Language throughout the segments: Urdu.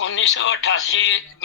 1988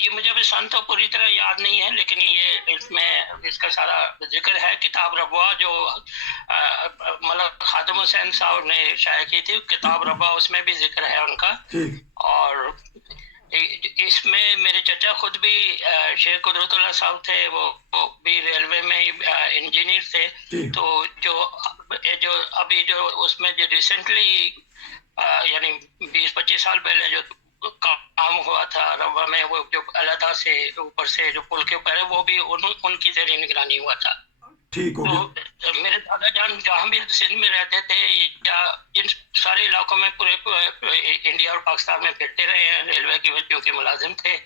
یہ مجھے ابھی سن تو پوری طرح یاد نہیں ہے، لیکن یہ اس میں اس کا سارا ذکر ہے. کتاب ربوا جو ملک خادم حسین صاحب نے شائع کی تھی، کتاب ربوا، اس میں بھی ذکر ہے ان کا. اور اس میں میرے چچا خود بھی شیخ قدرت اللہ صاحب تھے، وہ بھی ریلوے میں انجینئر تھے. تو جو ابھی جو اس میں جو ریسنٹلی یعنی 20-25 سال پہلے جو کام ہوا تھا روا میں، وہ جو علیحدہ سے اوپر سے جو پل کے اوپر ہے، وہ بھی ان کی زیر نگرانی ہوا تھا. تو میرے دادا جان جہاں بھی سندھ میں رہتے تھے یا ان سارے علاقوں میں پورے انڈیا اور پاکستان میں پھرتے رہے ہیں، ریلوے کی وجہ کے ملازم تھے.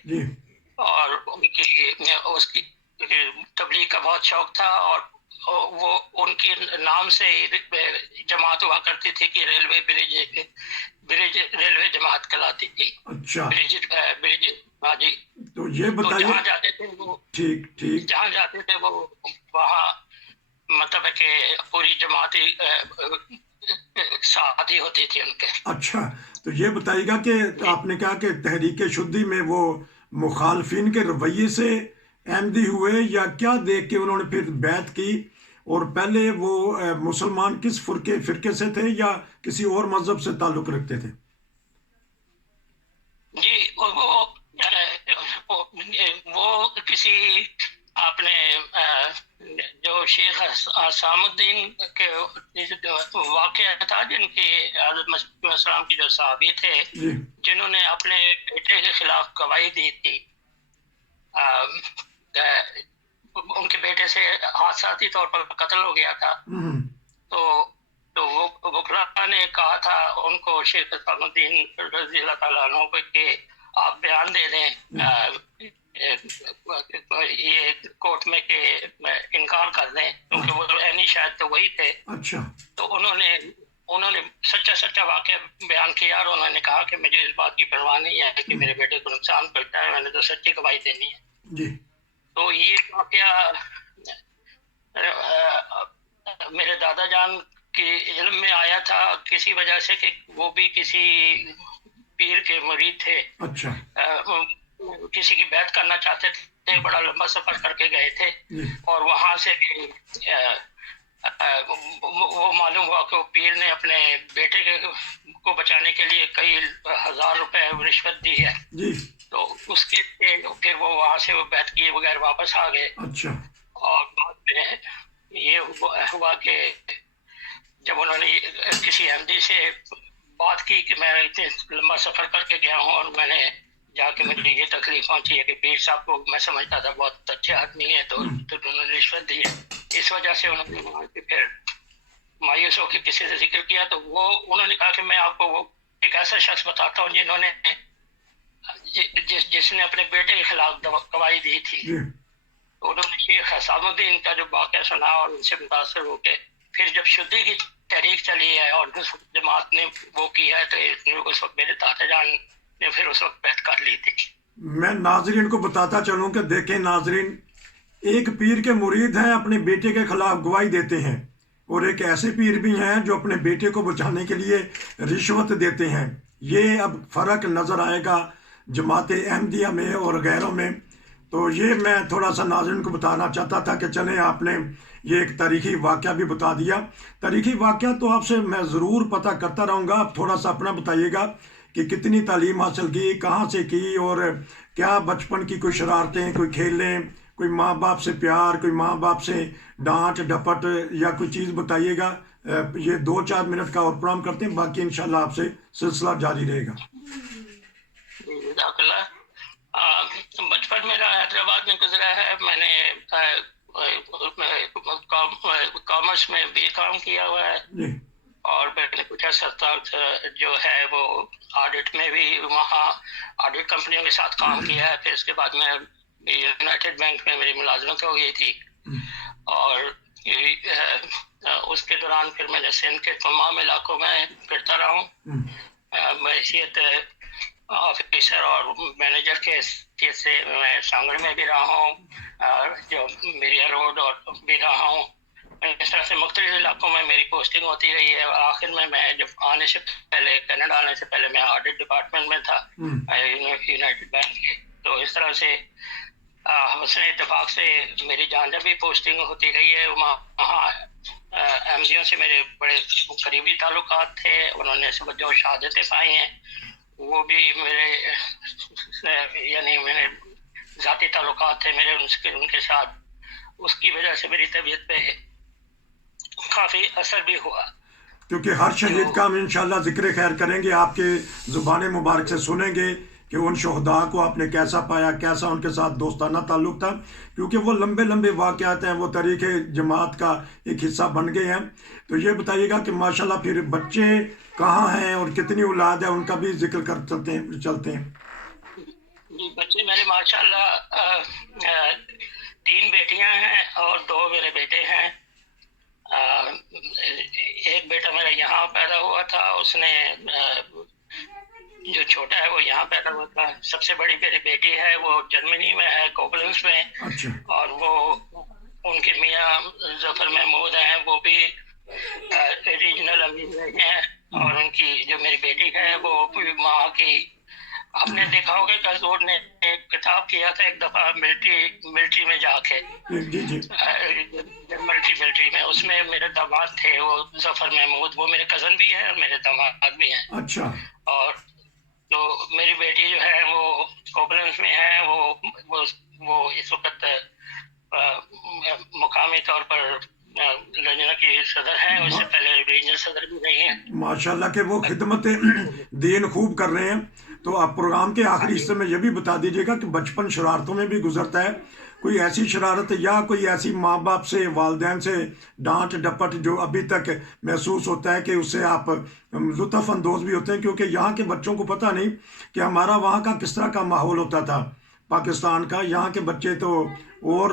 اور اس کی تبلیغ کا بہت شوق تھا، اور وہ ان کے نام سے جماعت ہوا کرتی تھی کہ ریلوے برج ریلوے جماعت کہلاتی تھی. اچھا، برج. ہاں جی. تو یہ بتائیے، جہاں جاتے تھے وہ جہاں جاتے تھے وہ وہاں مطلب ہے کہ پوری جماعتی ساتھی ہوتی تھی ان کے. اچھا، تو یہ بتائیے گا کہ آپ نے کہا کہ تحریک شدی میں وہ مخالفین کے رویے سے احمدی ہوئے، یا کیا دیکھ کے انہوں نے پھر بیعت کی؟ اور پہلے وہ مسلمان کس فرقے سے تھے یا کسی اور مذہب سے تعلق رکھتے تھے؟ جی، وہ کسی آپ نے جو شیخ حسام الدین کے واقعہ تھا، جن کی حضرت مسیح السلام کی جو صحابی تھے، جنہوں نے اپنے بیٹے کے خلاف گواہی دی تھی. ان کے بیٹے سے حادثاتی طور پر قتل ہو گیا تھا. تو وہ وکلاء نے کہا تھا ان کو، شیخ حسام الدین رضی اللہ تعالیٰ عنہ کو، کہ آپ بیان دے دیں یہ کورٹ میں کہ انکار کر دیں، کیونکہ وہ عینی شاید تو وہی تھے. تو انہوں نے سچا واقعہ بیان کیا، اور انہوں نے کہا کہ مجھے اس بات کی پرواہ نہیں ہے کہ میرے بیٹے کو نقصان پہنچتا ہے، میں نے تو سچی گواہی دینی ہے. تو یہ واقعہ میرے دادا جان کے علم میں آیا تھا کسی وجہ سے کہ وہ بھی کسی پیر کے مرید تھے. کسی کی بیعت کرنا چاہتے تھے، بڑا لمبا سفر کر کے گئے تھے، اور وہاں سے بھی وہ معلوم ہوا کہ وہ پیر نے اپنے بیٹے کو بچانے کے لیے کئی ہزار روپے رشوت دی ہے. تو اس کے پھر وہ وہاں سے وہ بیعت کیے بغیر واپس آ گئے. اور بعد میں یہ ہوا کہ جب انہوں نے کسی احمدی سے بات کی کہ میں اتنے لمبا سفر کر کے گیا ہوں اور میں نے جا کے مجھے یہ تکلیف پہنچی ہے کہ پیر صاحب کو میں سمجھتا تھا بہت اچھے آدمی ہے، تو انہوں نے رشوت دی ہے. اس وجہ سے انہوں نے وہاں پہ پھر مایوس ہو کے کسی سے ذکر کیا. تو انہوں نے کہا کہ میں آپ کو وہ ایک ایسا شخص بتاتا ہوں جنہوں نے جس نے اپنے بیٹے کے خلاف گواہی دی تھی. انہوں نے شیخ حسام الدین کا جو واقعہ سنا اور ان سے متاثر ہو کے پھر جب شدی کی تحریک چلی ہے اور اس جماعت نے وہ کیا ہے، تو اس وقت میرے دادا جان نے پھر اس وقت بیعت کر لی تھی. میں ناظرین کو بتاتا چلوں کہ دیکھیں ناظرین، ایک پیر کے مرید ہیں، اپنے بیٹے کے خلاف گواہی دیتے ہیں، اور ایک ایسے پیر بھی ہیں جو اپنے بیٹے کو بچانے کے لیے رشوت دیتے ہیں. یہ اب فرق نظر آئے گا جماعت احمدیہ میں اور غیروں میں. تو یہ میں تھوڑا سا ناظرین کو بتانا چاہتا تھا کہ چلیں آپ نے یہ ایک تاریخی واقعہ بھی بتا دیا. تاریخی واقعہ تو آپ سے میں ضرور پتہ کرتا رہوں گا. آپ تھوڑا سا اپنا بتائیے گا کہ کتنی تعلیم حاصل کی، کہاں سے کی، اور کیا بچپن کی کوئی شرارتیں، کوئی کھیلیں، کوئی ماں باپ سے پیار، کوئی ماں باپ سے ڈانٹ ڈپٹ یا کوئی چیز بتائیے گا. یہ 2-4 منٹ کا اور پروگرام کرتے ہیں، باقی انشاءاللہ آپ سے سلسلہ جاری رہے گا. بچپن میرا حیدرآباد میں گزرا ہے. میں نے کامرس میں BCom کیا ہوا ہے، اور میں نے کچھ عرصہ تک جو ہے وہ آڈٹ میں بھی وہاں آڈٹ کمپنیوں کے ساتھ کام کیا ہے. پھر اس کے بعد میں یونائٹیڈ بینک میں میری ملازمت ہو گئی تھی، اور اس کے دوران پھر میں نے سندھ کے تمام علاقوں میں پھرتا رہا ہوں. بحیثیت آفیسر اور مینیجر کے حیثیت سے میں سانگڑ میں بھی رہا ہوں، جو میریا روڈ اور بھی رہا ہوں. اس طرح سے مختلف علاقوں میں میری پوسٹنگ ہوتی رہی ہے. اور آخر میں جب آنے سے پہلے کینیڈا آنے سے پہلے میں آڈٹ ڈپارٹمنٹ میں تھا یونائٹیڈ بینک کے. تو اس طرح سے حسن اتفاق سے میری جہاں جب بھی پوسٹنگ ہوتی رہی ہے وہاں ایم جی او سے میرے بڑے قریبی تعلقات تھے. انہوں نے جو شہادتیں پائی ہیں وہ بھی میرے یعنی میرے ذاتی تعلقات تھے میرے ان کے ساتھ. اس کی وجہ سے میری طبیعت پہ کافی اثر بھی ہوا. کیونکہ ہر شہید کا ہم انشاءاللہ ذکر خیر کریں گے، آپ کے زبان مبارک سے سنیں گے کہ ان شہداء کو آپ نے کیسا پایا، کیسا ان کے ساتھ دوستانہ تعلق تھا، کیونکہ وہ لمبے لمبے واقعات ہیں، وہ تاریخ جماعت کا ایک حصہ بن گئے ہیں. تو یہ بتائیے گا کہ ماشاءاللہ پھر بچے کہاں ہیں اور کتنی اولاد ہے، ان کا بھی ذکر کر چلتے ہیں. جی بچے میرے ماشاءاللہ 3 بیٹیاں ہیں اور 2 میرے بیٹے ہیں. ایک بیٹا میرا یہاں پیدا ہوا تھا، اس نے جو چھوٹا ہے وہ یہاں پیدا ہوا تھا. سب سے بڑی میری بیٹی ہے وہ جرمنی میں ہے، کوبلنس میں. اچھا. اور وہ ان کے میاں ظفر محمود ہیں، وہ بھی ریجنل امیر ہیں. اور ان کی جو میری بیٹی ہے وہ بھی وہاں کی. آپ نے دیکھا ہوگا کہ حضور نے ایک خطاب کیا تھا ایک دفعہ ملٹری میں جا کے، ملٹری میں. اس میں میرے داماد تھے وہ ظفر محمود، وہ میرے کزن بھی ہیں اور میرے داماد بھی ہیں. اچھا. اور تو میری بیٹی جو ہے وہ کوبلنس میں ہے، وہ اس وقت مقامی طور پر لجنہ کی صدر ہیں. اس سے پہلے ریجنل صدر بھی رہی ہیں. ماشاءاللہ کہ وہ خدمت دین خوب کر رہے ہیں. تو آپ پروگرام کے آخری حصے میں یہ بھی بتا دیجیے گا کہ بچپن شرارتوں میں بھی گزرتا ہے، کوئی ایسی شرارت یا کوئی ایسی ماں باپ سے، والدین سے ڈانٹ ڈپٹ جو ابھی تک محسوس ہوتا ہے کہ اس سے آپ لطف اندوز بھی ہوتے ہیں؟ کیونکہ یہاں کے بچوں کو پتہ نہیں کہ ہمارا وہاں کا کس طرح کا ماحول ہوتا تھا پاکستان کا. یہاں کے بچے تو اور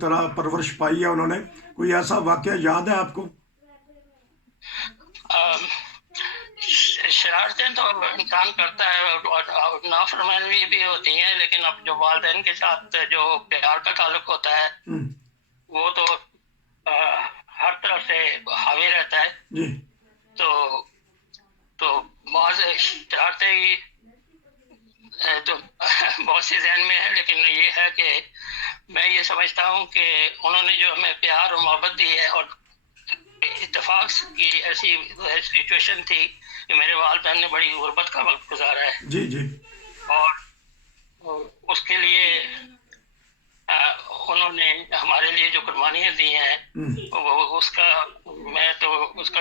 طرح پرورش پائی ہے انہوں نے. کوئی ایسا واقعہ یاد ہے آپ کو؟ شرارتیں تو انسان کرتا ہے اور نافرمانی بھی ہوتی ہیں، لیکن اب جو والدین کے ساتھ جو پیار کا تعلق ہوتا ہے وہ تو ہر طرف سے حاوی رہتا ہے. جی. تو بعض شرارتیں ہی تو بہت سی ذہن میں ہے، لیکن یہ ہے کہ میں یہ سمجھتا ہوں کہ انہوں نے جو ہمیں پیار اور محبت دی ہے، اور اتفاق کی ایسی سچویشن تھی کہ میرے والدین نے بڑی غربت کا وقت گزارا ہے. جی جی. اور اس کے لیے انہوں نے ہمارے لیے جو قربانیاں دی ہیں اس کا میں تو اس کا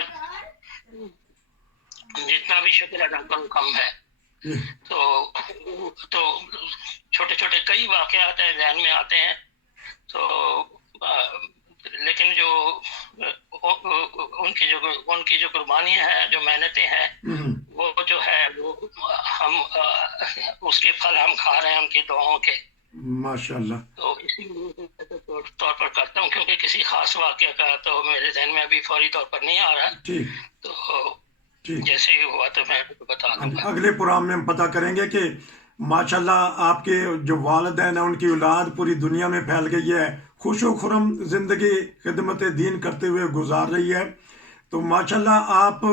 جتنا بھی شکر ادا کروں کم ہے. تو چھوٹے چھوٹے کئی واقعات ہیں ذہن میں آتے ہیں. تو لیکن جو ان کی جو قربانیاں ہیں، جو محنتیں ہیں، وہ جو ہے وہ ہم اس کے پھل ہم کھا رہے ہیں ان کی دعاؤں کے. ماشاءاللہ. تو اسی طور پر کرتا ہوں، کیونکہ کسی خاص واقعہ کا تو میرے ذہن میں ابھی فوری طور پر نہیں آ رہا. تو جیسے ہی ہوا تو میں بتا دوں گا. اگلے پروگرام میں ہم پتہ کریں گے کہ ماشاءاللہ آپ کے جو والدین ہیں ان کی اولاد پوری دنیا میں پھیل گئی ہے، خوش و خرم زندگی خدمت دین کرتے ہوئے گزار رہی ہے. تو ماشاءاللہ آپ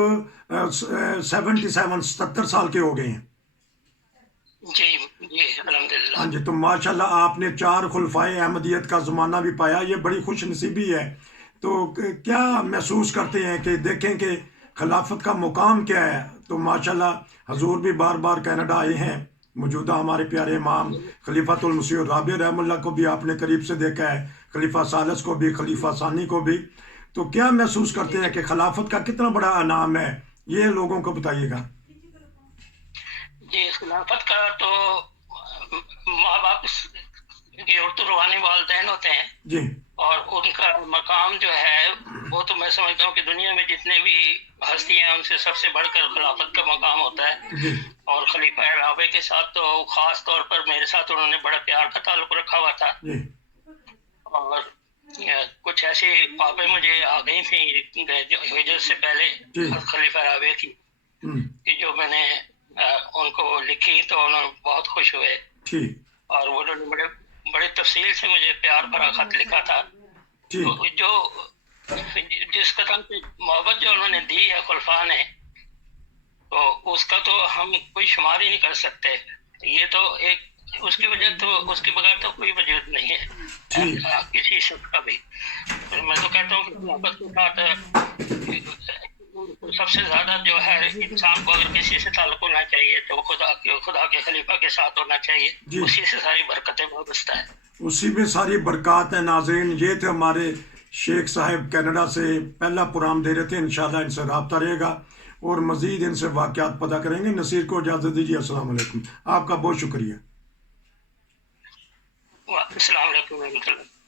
77 سال کے ہو گئے ہیں. جی جی الحمدللہ. ہاں جی. تو ماشاءاللہ آپ نے 4 خلفائے احمدیت کا زمانہ بھی پایا، یہ بڑی خوش نصیبی ہے. تو کیا محسوس کرتے ہیں کہ دیکھیں کہ خلافت کا مقام کیا ہے؟ تو ماشاءاللہ حضور بھی بار بار کینیڈا آئے ہیں، موجودہ ہمارے پیارے امام خلیفۃ المسیح الرابع رحم اللہ کو بھی آپ نے قریب سے دیکھا ہے، خلیفہ ثالث کو بھی، خلیفہ ثانی کو بھی. تو کیا محسوس کرتے ہیں کہ خلافت کا کتنا بڑا انعام ہے؟ یہ لوگوں کو بتائیے گا. جی خلافت کا تو ماں باپ کے اردو روحانی والدین ہوتے ہیں. جی. اور ان کا مقام جو ہے وہ تو میں سمجھتا ہوں کہ دنیا میں جتنے بھی ہستی ہیں ان سے سب سے بڑھ کر خلافت کا مقام ہوتا ہے. جی. اور خلیفہ رابع کے ساتھ تو خاص طور پر میرے ساتھ انہوں نے بڑا پیار کا تعلق رکھا ہوا تھا. جی. اور کچھ ایسی باتیں مجھے آ گئی تھیں ہجرت سے پہلے خلیفہ رابع کی کہ جو میں نے ان کو لکھی تو انہوں نے بہت خوش ہوئے. اور وہ بڑے تفصیل سے مجھے پیار بھرا خط لکھا تھا. جو جس قدر سے محبت جو انہوں نے دی ہے خلفاء نے، تو اس کا تو ہم کوئی شمار ہی نہیں کر سکتے. یہ تو ایک اس کی وجہ تو اس کے بغیر تو کوئی وجود نہیں ہے ٹھیک کسی شخص کا بھی. میں تو کہتا ہوں کہ محبت کے ساتھ سب سے زیادہ جو ہے انسان کو اگر کسی سے تعلق ہونا چاہیے تو خدا کے خلیفہ کے ساتھ ہونا چاہیے. جی، اسی سے ساری برکتیں وابستہ ہیں. اسی میں ساری برکات ہیں. ناظرین، یہ تھے ہمارے شیخ صاحب کینیڈا سے پہلا پروگرام دے رہے تھے. انشاءاللہ ان سے رابطہ رہے گا اور مزید ان سے واقعات پتہ کریں گے. نصیر کو اجازت دیجیے. السلام علیکم. آپ کا بہت شکریہ. السلام علیکم و رحمۃ اللہ.